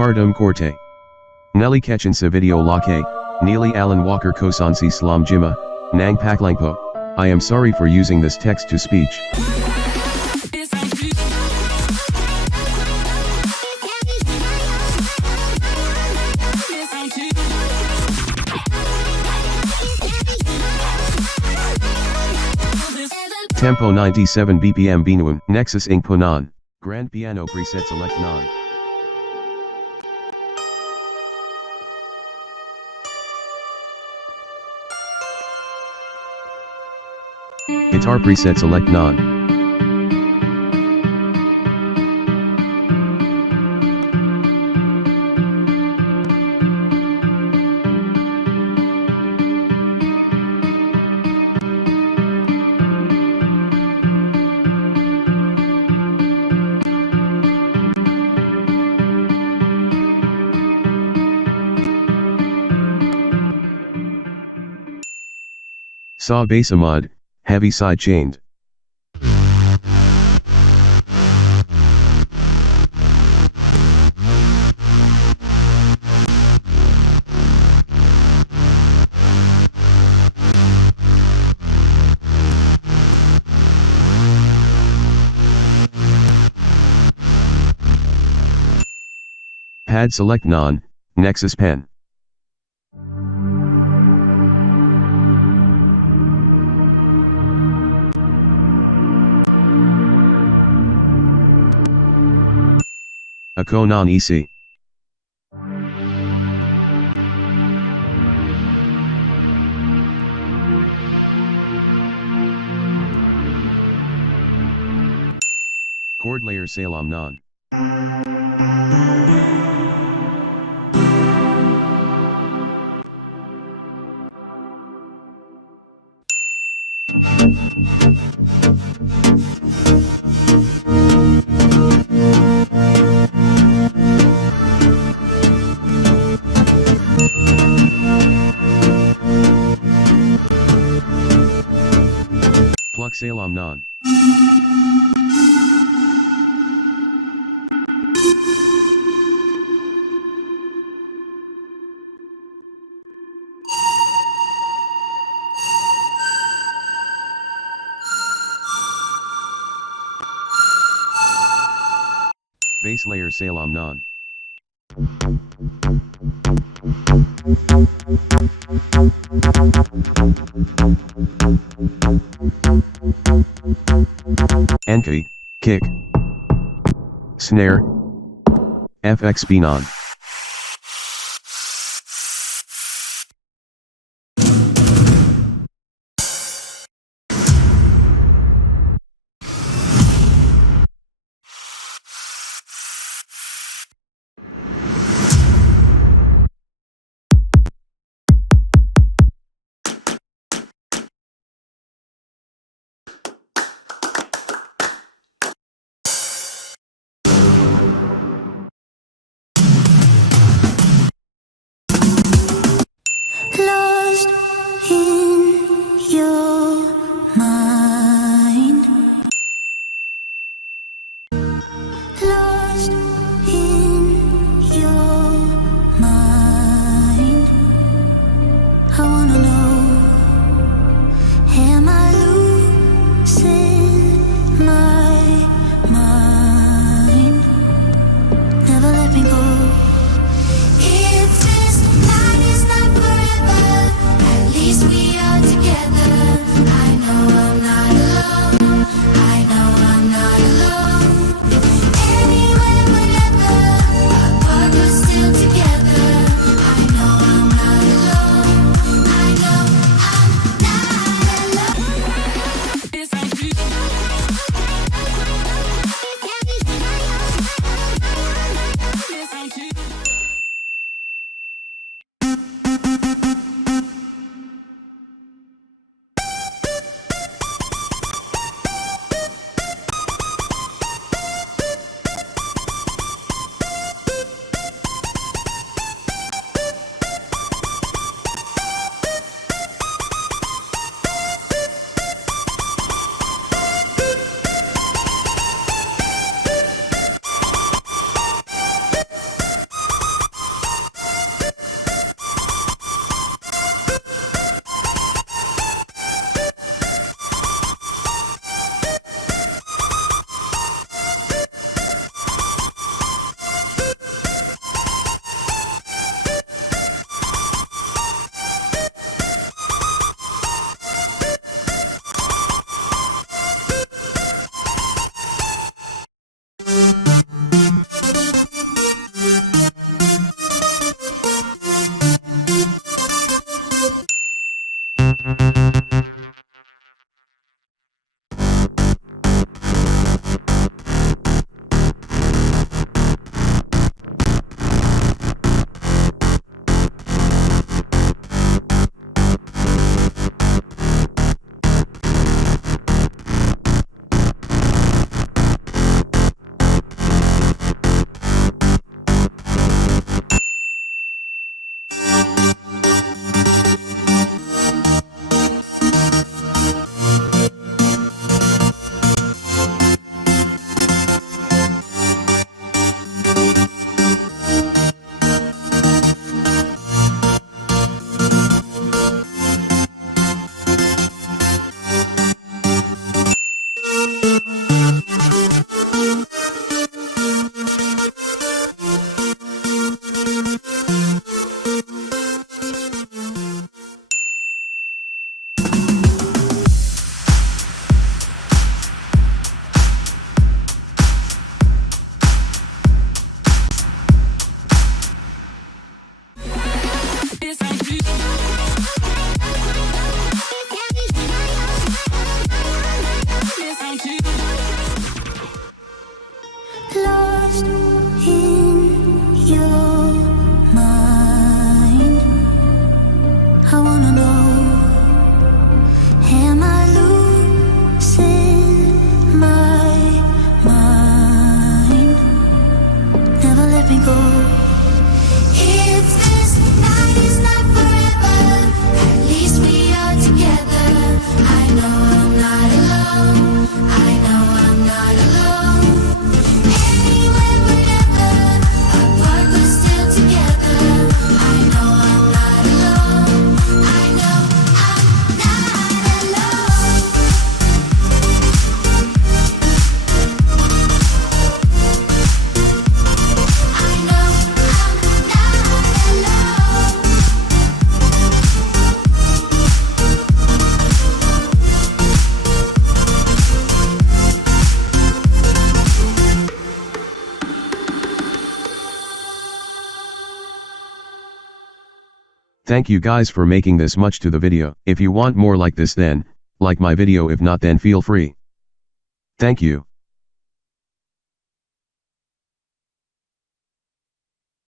Kardom Korte. Nelly Kechin sa video lake, Neely Alan Walker Kosonsi Slam Jima, Nang Paklangpo. I am sorry for using this text to speech. Tempo 97 BPM Binuan, Nexus Inc. Ponan, Grand Piano Preset Select Non. Guitar Preset Select Non. Saw bass Ahmad, heavy side chained. Pad select non, Nexus pen. Ako non EC. Chord layer Selam non. Pluk Selam non. Bass layer Selam non. Enki, kick. Snare. FX non. Thank you guys for making this much to the video. If you want more like this then, like my video, if not then feel free. Thank you.